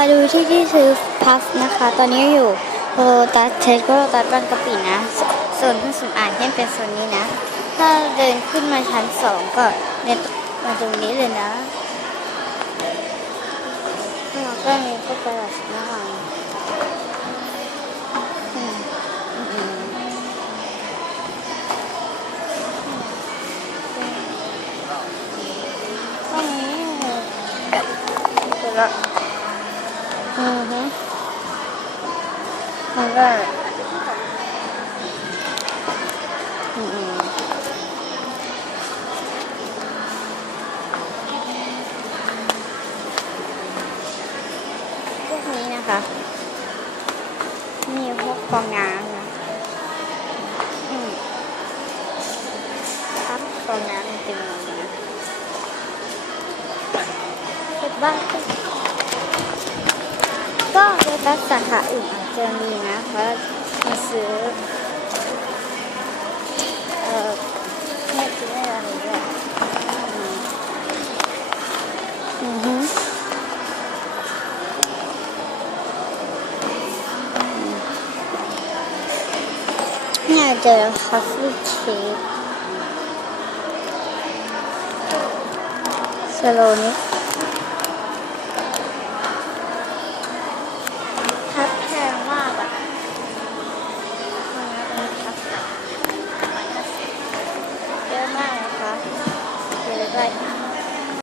าดูที่ที่ซื้อพัฟนะคะ ตอนนี้อยู่โรตัสเทสโรตัสบางกะปินะสส่วนเครื่องสำอางที่เป็นโซนนี้นะ ถ้าเดินขึ้นมาชั้นสองก็เดินมาตรงนี้เลยนะก็มีพวกกระดาษนะคะอืมอืมอืมห้องนี้เสร็จแล้ว อือฮึมันก็อืมอืมพวกนี้นะคะ มีพวกฟองน้ำนะอืมครับฟองน้ำเต็มเลยนะเก็บบ้าง ก็โดตัสสาขาอื่นอาจจะมีนะเพราะมาซื้อ เอ่อไม่ซื้ออะไรด้วยอืมอือฮึเนี่ยเจอคอฟฟี่เค้กสโลนิก